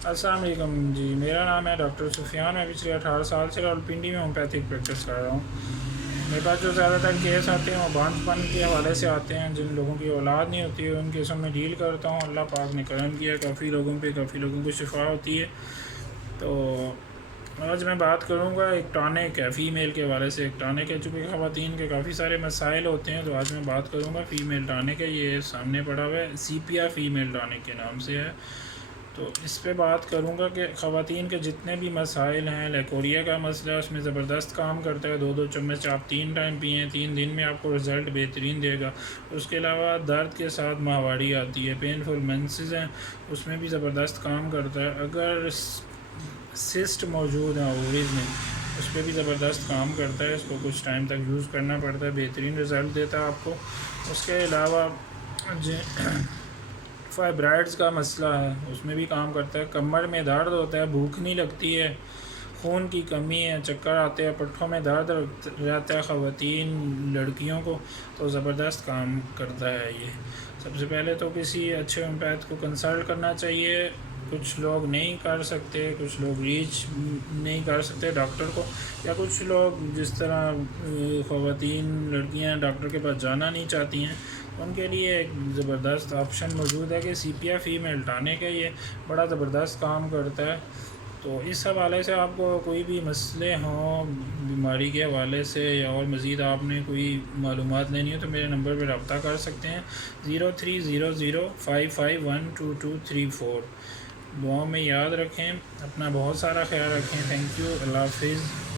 السلام علیکم جی، میرا نام ہے ڈاکٹر سفیان. میں پچھلے 18 سال سے راولپنڈی میں ہومیوپیتھک پریکٹس کر رہا ہوں. میرے پاس جو زیادہ تر کیس آتے ہیں وہ بانجھ پن کے حوالے سے آتے ہیں. جن لوگوں کی اولاد نہیں ہوتی ہے ان کیسوں میں ڈیل کرتا ہوں. اللہ پاک نے کرم کیا، کافی لوگوں کو شفا ہوتی ہے. تو آج میں بات کروں گا ایک ٹانک ہے فیمیل کے حوالے سے. ایک ٹانک ہے، چونکہ خواتین کے کافی سارے مسائل ہوتے ہیں، تو آج میں بات کروں گا فیمیل ٹانک ہے. یہ سامنے پڑا ہوا ہے، سیپیا فیمیل ٹانک کے نام سے ہے. تو اس پہ بات کروں گا کہ خواتین کے جتنے بھی مسائل ہیں، لیکوریا کا مسئلہ اس میں زبردست کام کرتا ہے. 2 چمچ آپ 3 ٹائم پئیں، 3 دن میں آپ کو رزلٹ بہترین دے گا. اس کے علاوہ درد کے ساتھ ماہواری آتی ہے، پینفل منسز ہیں، اس میں بھی زبردست کام کرتا ہے. اگر سسٹ موجود ہیں اووریز میں، اس پہ بھی زبردست کام کرتا ہے. اس کو کچھ ٹائم تک یوز کرنا پڑتا ہے، بہترین رزلٹ دیتا ہے آپ کو. اس کے علاوہ فائبرائڈز کا مسئلہ ہے، اس میں بھی کام کرتا ہے. کمر میں درد ہوتا ہے، بھوک نہیں لگتی ہے، خون کی کمی ہے، چکر آتے ہیں، پٹھوں میں درد رہتا ہے خواتین لڑکیوں کو، تو زبردست کام کرتا ہے. یہ سب سے پہلے تو کسی اچھے ہومیوپیتھ کو کنسلٹ کرنا چاہیے. کچھ لوگ نہیں کر سکتے، کچھ لوگ ریچ نہیں کر سکتے ڈاکٹر کو، یا کچھ لوگ جس طرح خواتین لڑکیاں ڈاکٹر کے پاس جانا نہیں چاہتی ہیں، ان کے لیے ایک زبردست آپشن موجود ہے کہ سیپیا فیمیل ٹانک ہے. یہ بڑا زبردست کام کرتا ہے. تو اس حوالے سے آپ کو کوئی بھی مسئلے ہوں بیماری کے حوالے سے، یا اور مزید آپ نے کوئی معلومات لینی ہو، تو میرے نمبر پہ رابطہ کر سکتے ہیں 0300551234. دعاؤں میں یاد رکھیں، اپنا بہت سارا خیال رکھیں. تھینک یو، اللہ حافظ.